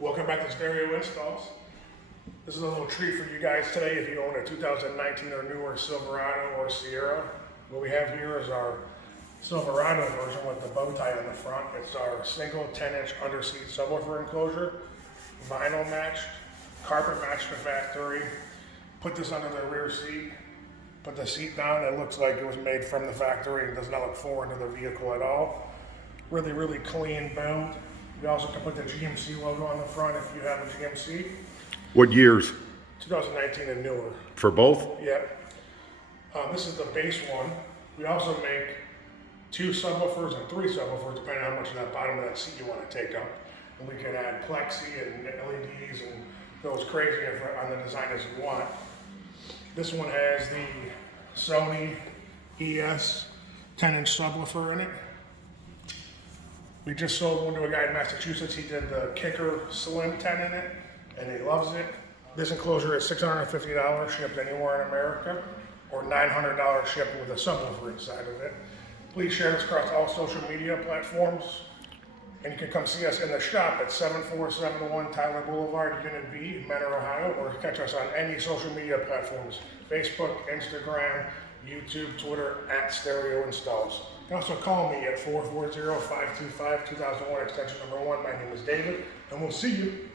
Welcome back to Stereo Installs. This is a little treat for you guys today if you own a 2019 or newer Silverado or Sierra. What we have here is our Silverado version with the bow tie on the front. It's our single 10-inch underseat subwoofer enclosure, vinyl matched, carpet matched to factory. Put this under the rear seat, put the seat down, it looks like it was made from the factory and does not look foreign to the vehicle at all. Really clean build. You also can put the GMC logo on the front if you have a GMC. What years? 2019 and newer. For both? Yep. This is the base one. We also make 2 subwoofers and 3 subwoofers, depending on how much of that bottom of that seat you want to take up. And we can add plexi and LEDs and go as crazy on the design as you want. This one has the Sony ES 10-inch subwoofer in it. We just sold one to a guy in Massachusetts. He did the Kicker Slim 10 in it, and he loves it. This enclosure is $650 shipped anywhere in America, or $900 shipped with a subwoofer inside of it. Please share this across all social media platforms, and you can come see us in the shop at 7471 Tyler Boulevard, Unit B, in Mentor, Ohio, or catch us on any social media platforms: Facebook, Instagram, YouTube, Twitter, at Stereo Installs. You can also call me at 440-525-2001, extension number 1. My name is David, and we'll see you